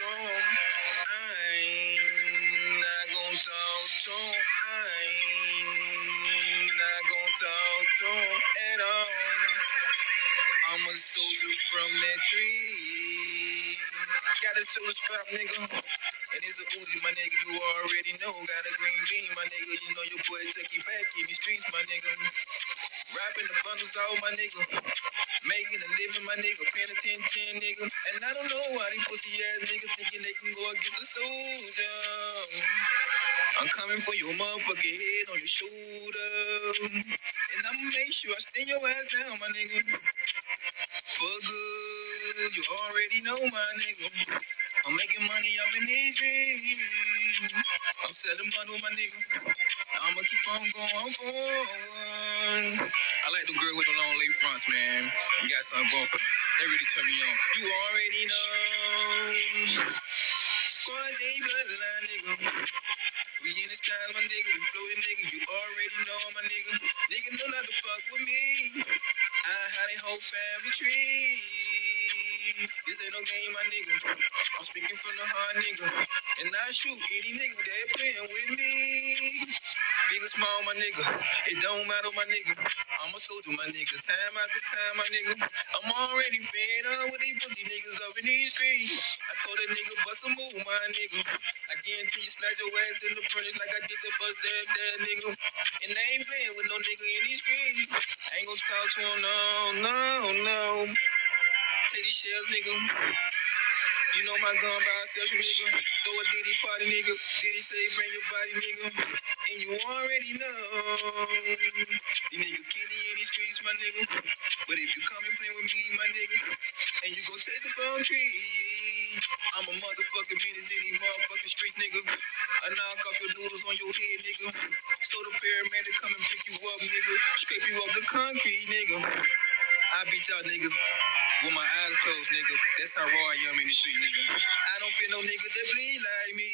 to him. I ain't not gonna talk to him. I ain't not gonna talk to him at all. I'm a soldier from that street. Got a total strap, nigga. And it's a Uzi, my nigga. You already know. Got a green bean, my nigga. You know your boy CHUCKY back in the streets, my nigga. Rapping the bundles out, my nigga. Making a living, my nigga. Paying attention, nigga. And I don't know why these pussy ass niggas thinking they can go against the soldier. I'm coming for your motherfucking head on your shoulder. And I'ma make sure I stand your ass down, my nigga. For good, you already know, my nigga. I'm making money off in these streets. I'm selling bundles, my nigga. I'ma keep on going forward. I like the girl with the long leg fronts, man. You got something going for them. They really turn me on. You already know. Squad J bloodline, nigga. We in the skies, my nigga. We floating, nigga. You already know, my nigga. Nigga know not to fuck with me. I had a whole family tree. This ain't no game, my nigga. I'm speaking from the heart, nigga. And I shoot any nigga that playing with me. Big or small, my nigga. It don't matter, my nigga. I'm a soldier, my nigga. Time after time, my nigga. I'm already fed up with these pussy niggas up in these streets. I told that nigga bust a move, my nigga. I guarantee you slide your ass in the furnace like I did the first that nigga. And I ain't playing with no nigga in these streets. I ain't gonna talk to him, no. Take these shells, nigga. You know my gun by itself, nigga. Throw a Diddy party, nigga. Diddy say bring your body, nigga. And you already know. These niggas killing in these streets, my nigga. But if you come and play with me, my nigga, and you gon' take the palm tree, I'm a motherfucking menace in these motherfucking streets, nigga. I knock off your noodles on your head, nigga. So the paramedic come and pick you up, nigga. Scrape you up the concrete, nigga. I beat y'all niggas with my eyes closed, nigga. That's how raw I am in the street, nigga. I don't feel no nigga that bleed like me.